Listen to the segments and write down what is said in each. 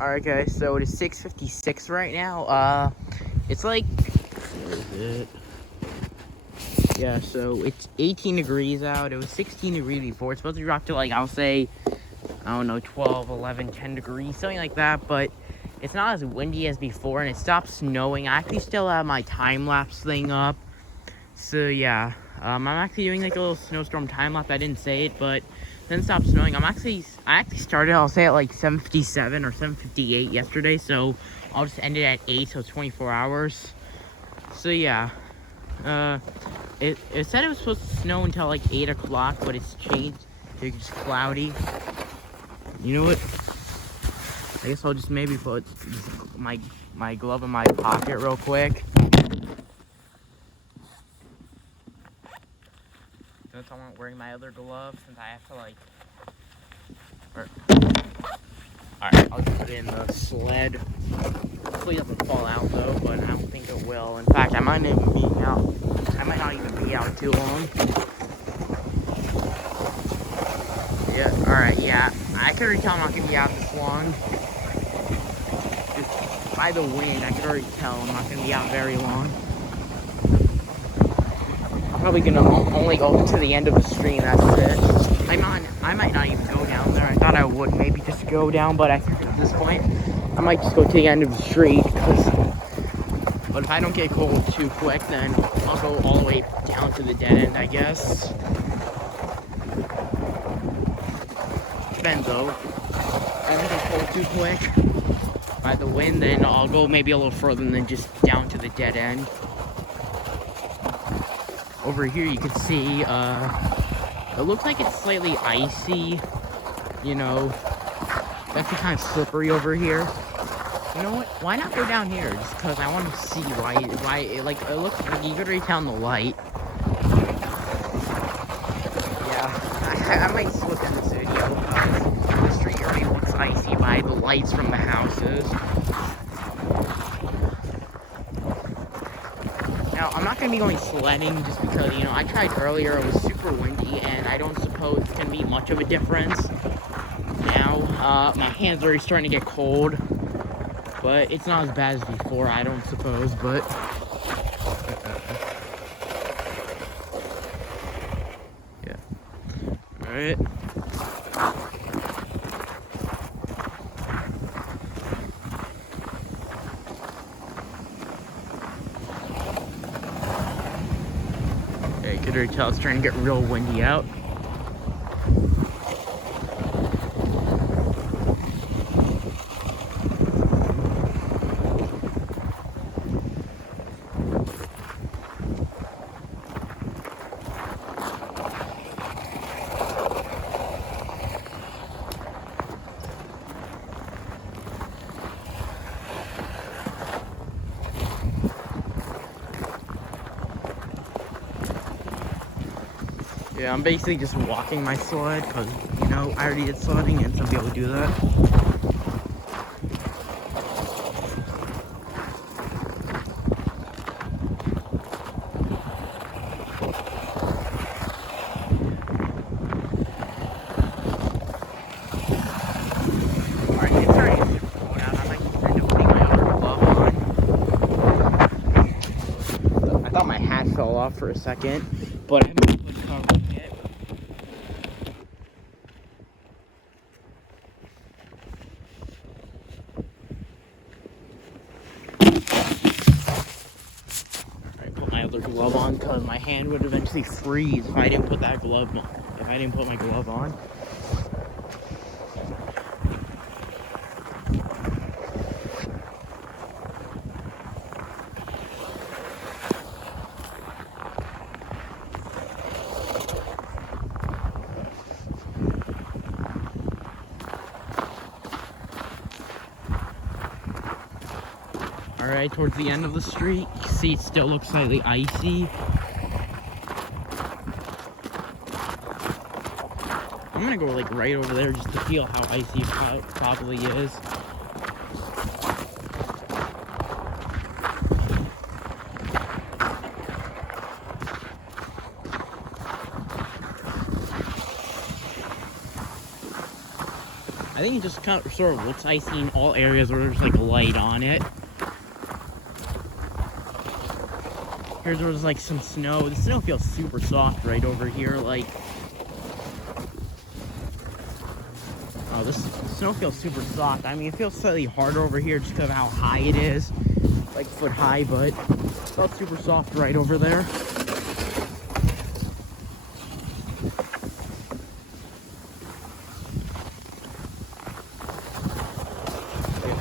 Alright guys, so it is 6:56 right now. It's like, where is it? Yeah, so it's 18 degrees out. It was 16 degrees before. It's supposed to drop to, like, I'll say, I don't know, 12, 11, 10 degrees, something like that, but it's not as windy as before, and it stopped snowing. I actually still have my time-lapse thing up. So yeah, I'm actually doing like a little snowstorm time lapse. I didn't say it, but then it stopped snowing. I actually started, I'll say, at like 7:57 or 7:58 yesterday. So I'll just end it at 8, so 24 hours. So yeah, it said it was supposed to snow until like 8 o'clock, but it's changed to just cloudy. You know what? I guess I'll just maybe put my glove in my pocket real quick. Since I wasn't wearing my other glove, since I have to alright, I'll just put it in the sled. Hopefully it doesn't fall out though, but I don't think it will. In fact, I might not even be out too long. Yeah, alright, yeah. I can already tell I'm not gonna be out this long. Just by the wind, I can already tell I'm not gonna be out very long. Probably gonna only go to the end of the stream, that's it. I might not even go down there. I thought I would maybe just go down, but I think at this point, I might just go to the end of the street, but if I don't get cold too quick, then I'll go all the way down to the dead end, I guess. Depends though. If I don't get cold too quick by the wind, then I'll go maybe a little further than just down to the dead end. Over here you can see, it looks like it's slightly icy, you know, it's actually kind of slippery over here. You know what, why not go down here, just because I want to see why it, like, it looks like you could already tell in the light. Yeah, I might slip in this video, because the street already looks icy by the lights from the houses. Now, I'm not going to be going sledding just because, you know, I tried earlier, it was super windy, and I don't suppose it's going to be much of a difference. Now, my hands are already starting to get cold, but it's not as bad as before, I don't suppose, but... yeah. Alright. You could already tell it's starting to get real windy out. Yeah, I'm basically just walking my sled because, you know, I already did sledding and so I'll be able to do that. Alright, it's already super cold out. I might just end up putting my other glove on. I thought my hat fell off for a second, but I haven't put cover yet. Glove on because my hand would eventually freeze if I didn't put that glove on. If I didn't put my glove on. Alright, towards the end of the street, you can see it still looks slightly icy. I'm gonna go like right over there just to feel how icy it probably is. I I think it just kind of sort of looks icy in all areas where there's like light on it. Here's where there's like some snow. The snow feels super soft right over here. Like, oh, this snow feels super soft. I mean, it feels slightly harder over here just because of how high it is, like foot high, but it felt super soft right over there.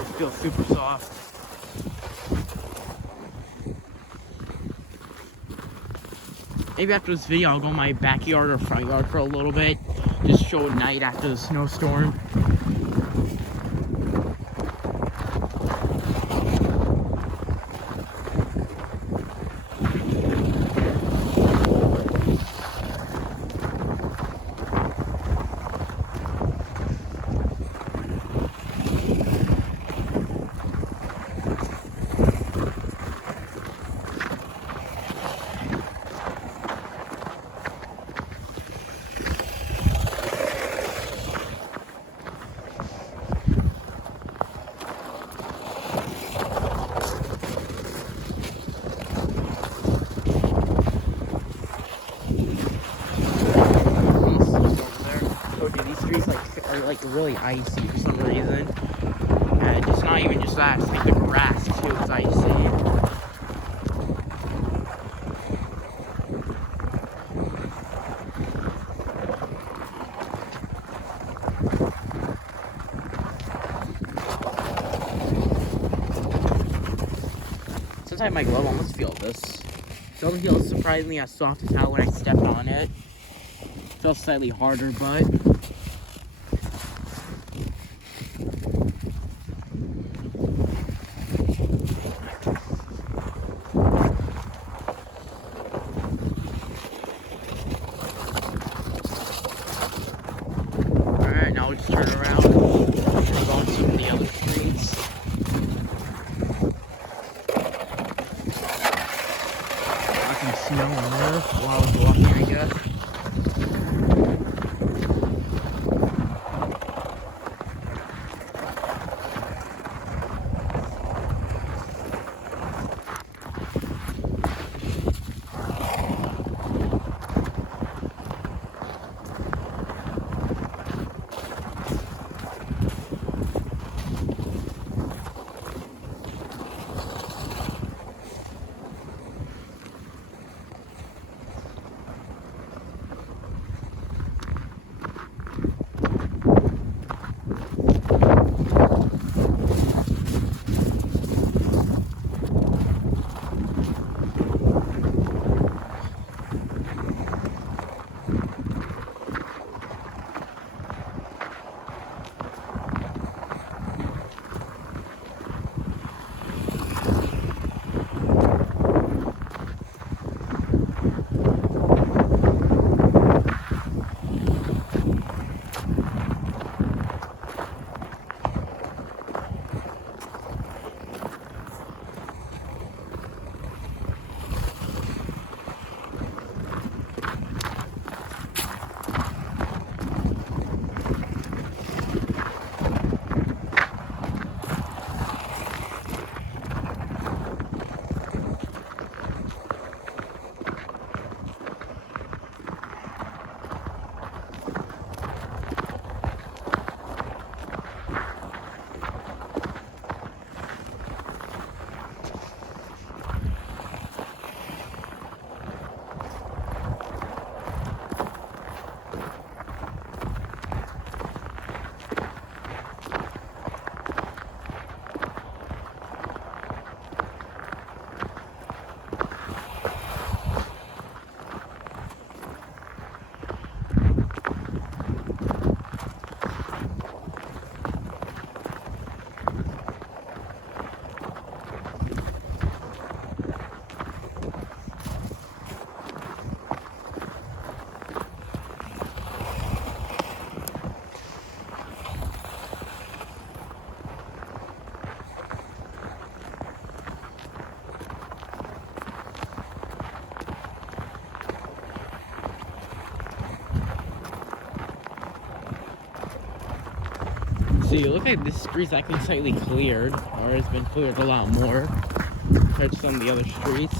It feels super soft. Maybe after this video, I'll go in my backyard or front yard for a little bit. Just show at night after the snowstorm. Like really icy for some reason. And it's not even just that, it's like the grass too is icy. Sometimes my glove almost feels this. It doesn't feel surprisingly as soft as how when I stepped on it. It feels slightly harder, but now we just turn around and go on some of the other streets. Got some snow in there while I was walking, I guess. See, it looks like this street's actually slightly cleared, or it's been cleared a lot more compared to some of the other streets.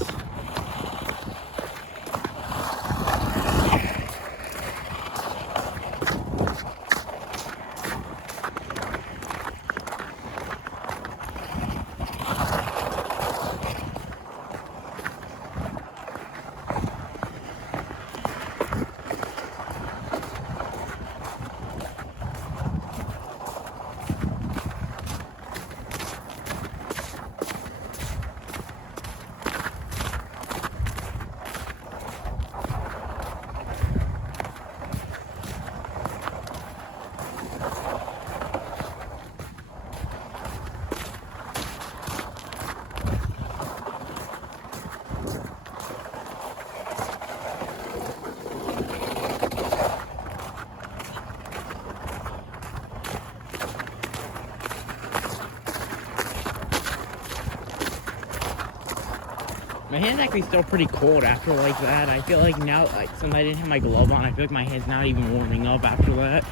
My hand's actually still pretty cold after like that. I feel like now, like since I didn't have my glove on, I feel like my hand's not even warming up after that.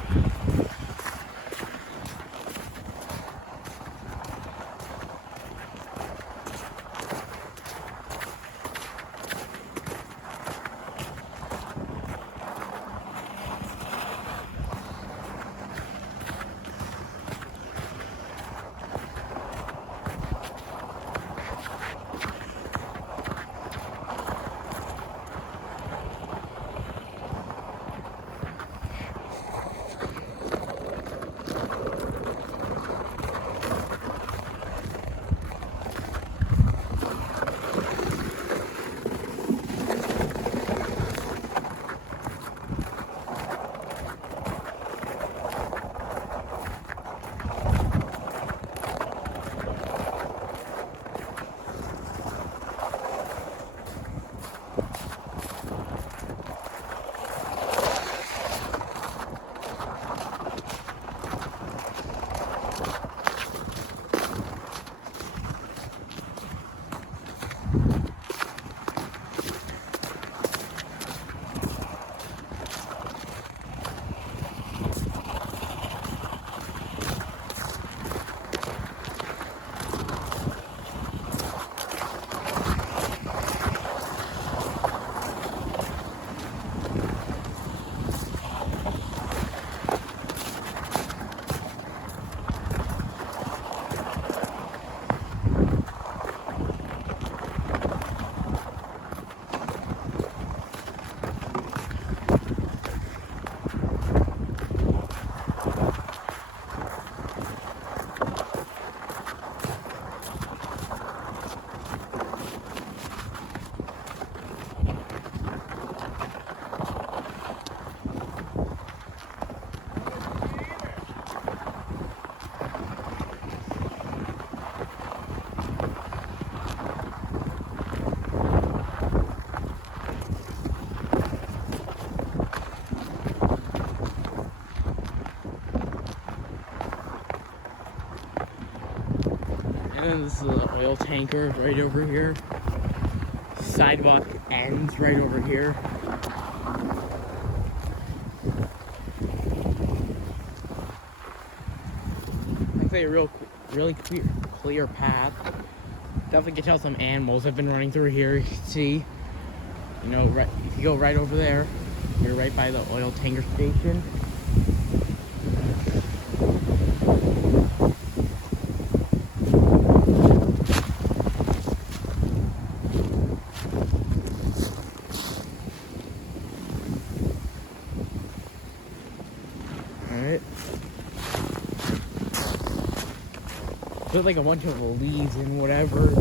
And then this is an oil tanker right over here. Sidewalk ends right over here. Looks like a really clear path. Definitely can tell some animals have been running through here. You can see, you know, right, if you go right over there, you're right by the oil tanker station. Alright. There's like a bunch of leaves and whatever.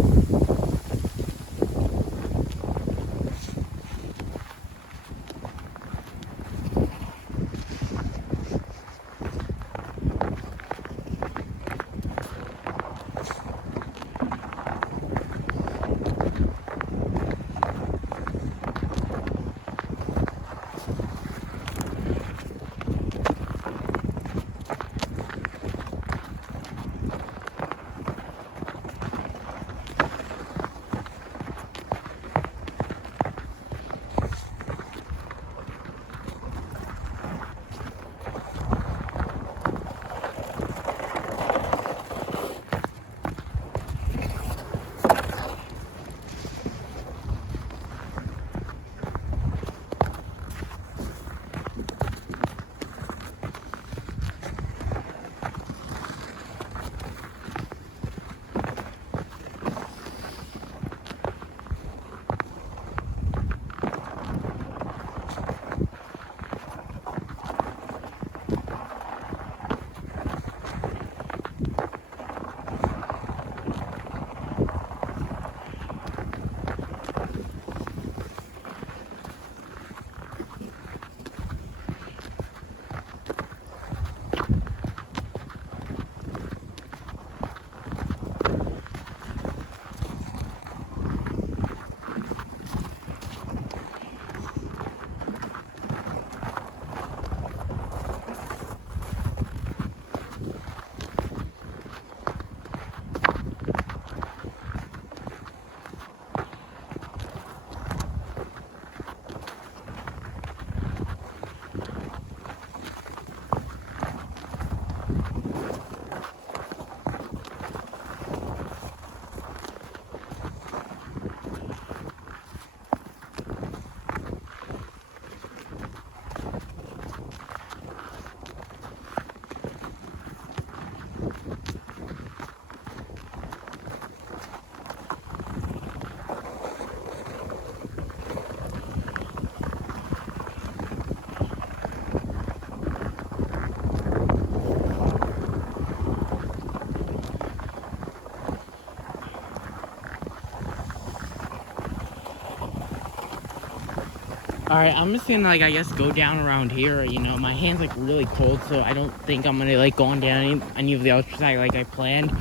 Alright, I'm just gonna, like, I guess go down around here. You know, my hand's, like, really cold, so I don't think I'm gonna, like, go on down any of the other side like I planned.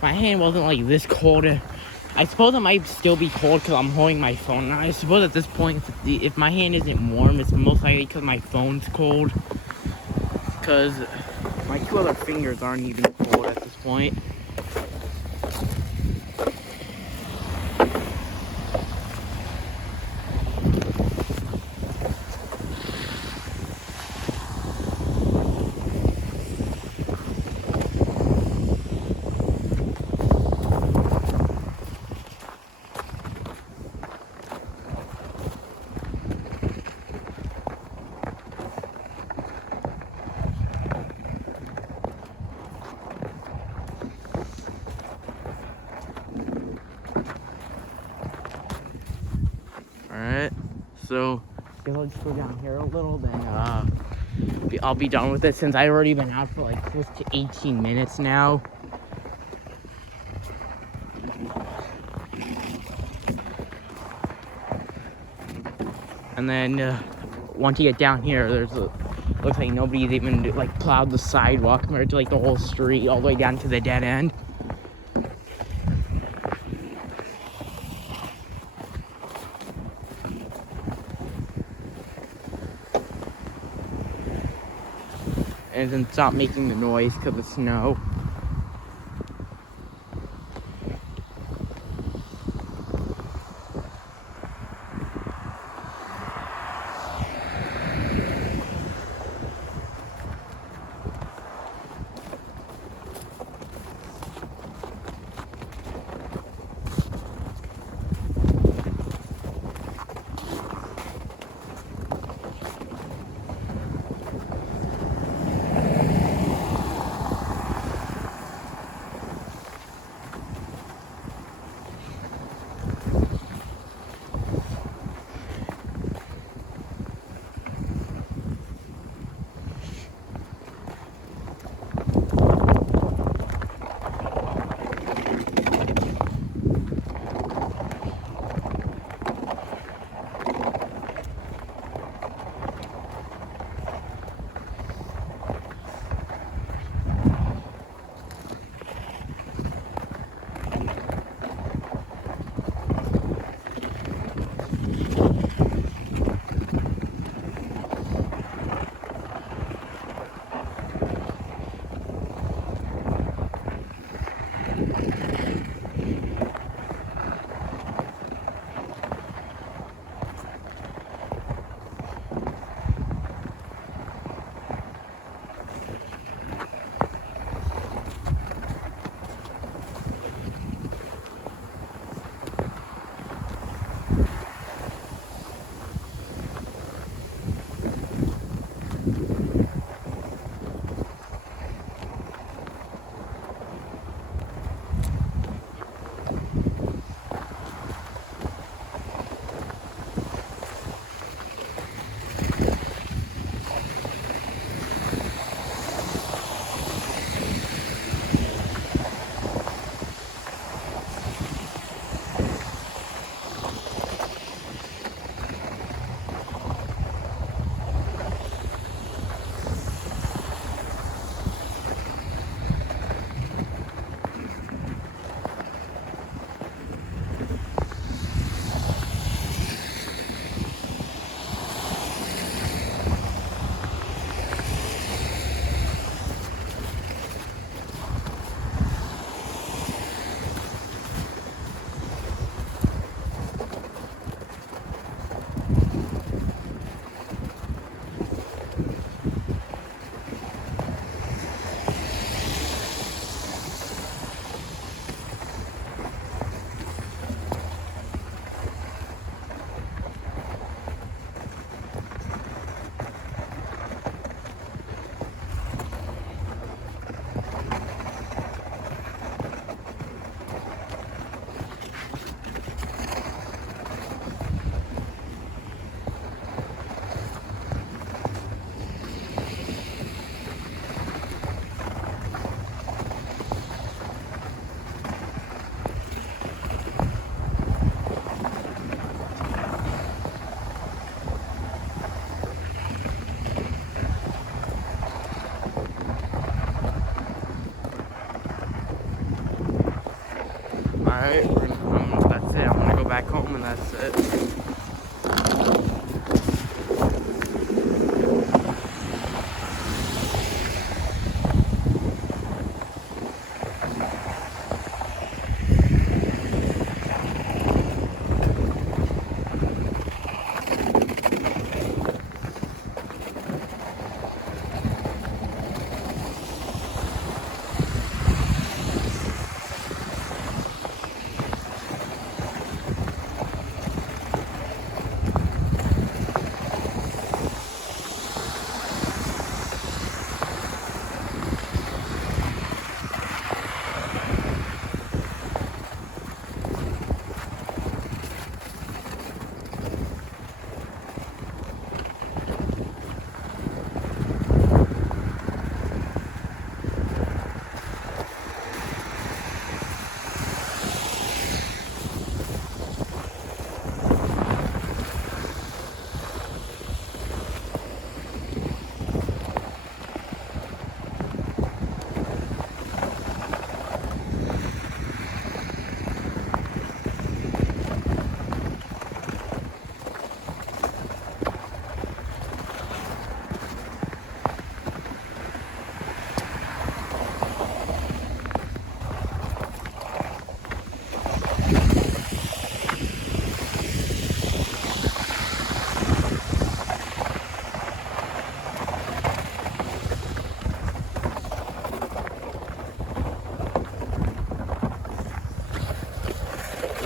My hand wasn't, like, this cold. I suppose it might still be cold because I'm holding my phone. And I suppose at this point, if my hand isn't warm, it's most likely because my phone's cold. Because my 2 other fingers aren't even cold at this point. Alright, so if I'll just go down here a little, then I'll be done with it since I've already been out for like close to 18 minutes now. And then once you get down here, looks like nobody's even like plowed the sidewalk compared to like the whole street all the way down to the dead end. And then stop making the noise because of snow. Alright, that's it. I'm gonna go back home and that's it.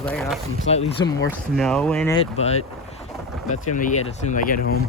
I got some more snow in it, but that's gonna be it as soon as I get home.